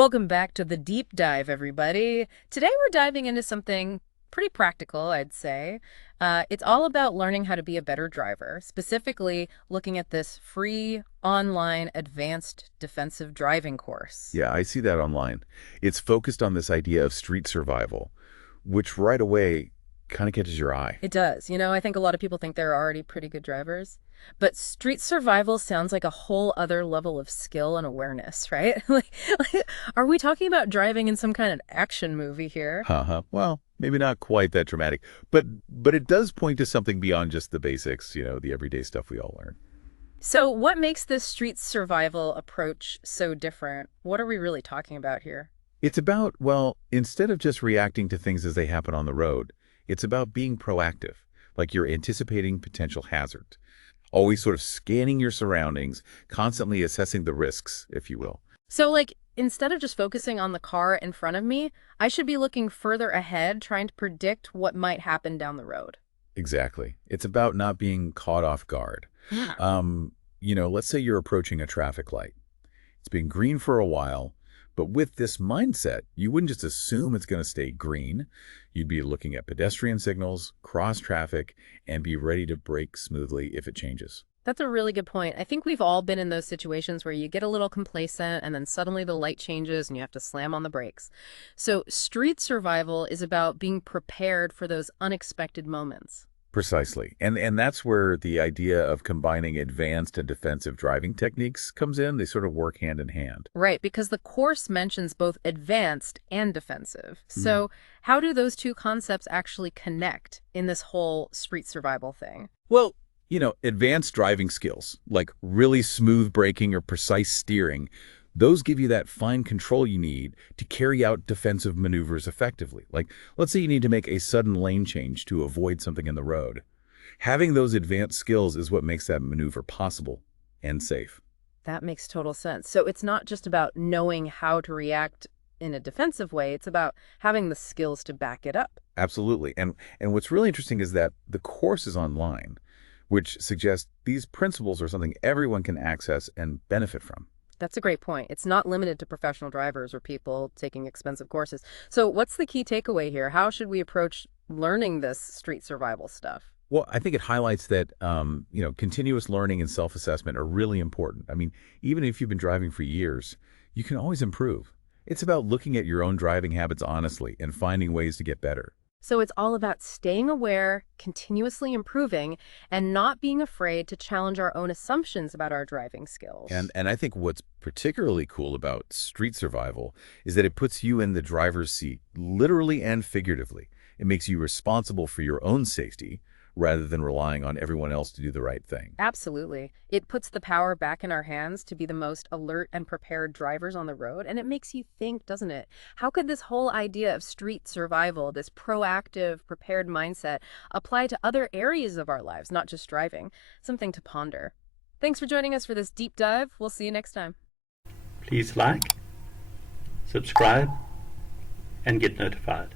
Welcome back to the deep dive, everybody. Today we're diving into something pretty practical, I'd say. It's all about learning how to be a better driver, specifically looking at this free online advanced defensive driving course. Yeah, I see that online. It's focused on this idea of street survival, which right away kind of catches your eye. It does. I think a lot of people think they're already pretty good drivers, but street survival sounds like a whole other level of skill and awareness, right? Are we talking about driving in some kind of action movie here? Haha. Well, maybe not quite that dramatic, but it does point to something beyond just the basics, the everyday stuff we all learn. So, what makes this street survival approach so different? What are we really talking about here? It's about, well, instead of just reacting to things as they happen on the road, it's about being proactive, like you're anticipating potential hazard, always sort of scanning your surroundings, constantly assessing the risks, if you will. So, instead of just focusing on the car in front of me, I should be looking further ahead, trying to predict what might happen down the road. Exactly. It's about not being caught off guard. Yeah. Let's say you're approaching a traffic light. It's been green for a while, but with this mindset, you wouldn't just assume it's going to stay green. You'd be looking at pedestrian signals, cross traffic, and be ready to brake smoothly if it changes. That's a really good point. I think we've all been in those situations where you get a little complacent and then suddenly the light changes and you have to slam on the brakes. So, street survival is about being prepared for those unexpected moments. Precisely. And that's where the idea of combining advanced and defensive driving techniques comes in. They sort of work hand in hand. Right, because the course mentions both advanced and defensive. Mm. So, how do those two concepts actually connect in this whole street survival thing? Well, advanced driving skills, like really smooth braking or precise steering, those give you that fine control you need to carry out defensive maneuvers effectively. Like, let's say you need to make a sudden lane change to avoid something in the road. Having those advanced skills is what makes that maneuver possible and safe. That makes total sense. So, it's not just about knowing how to react in a defensive way, it's about having the skills to back it up. Absolutely. And what's really interesting is that the course is online, which suggests these principles are something everyone can access and benefit from. That's a great point. It's not limited to professional drivers or people taking expensive courses. So, what's the key takeaway here? How should we approach learning this street survival stuff? Well, I think it highlights that, continuous learning and self-assessment are really important. I mean, even if you've been driving for years, you can always improve. It's about looking at your own driving habits honestly and finding ways to get better. So, it's all about staying aware, continuously improving, and not being afraid to challenge our own assumptions about our driving skills. And I think what's particularly cool about street survival is that it puts you in the driver's seat, literally and figuratively. It makes you responsible for your own safety rather than relying on everyone else to do the right thing. Absolutely. It puts the power back in our hands to be the most alert and prepared drivers on the road. And it makes you think, doesn't it? How could this whole idea of street survival, this proactive, prepared mindset, apply to other areas of our lives, not just driving? Something to ponder. Thanks for joining us for this deep dive. We'll see you next time. Please like, subscribe, and get notified.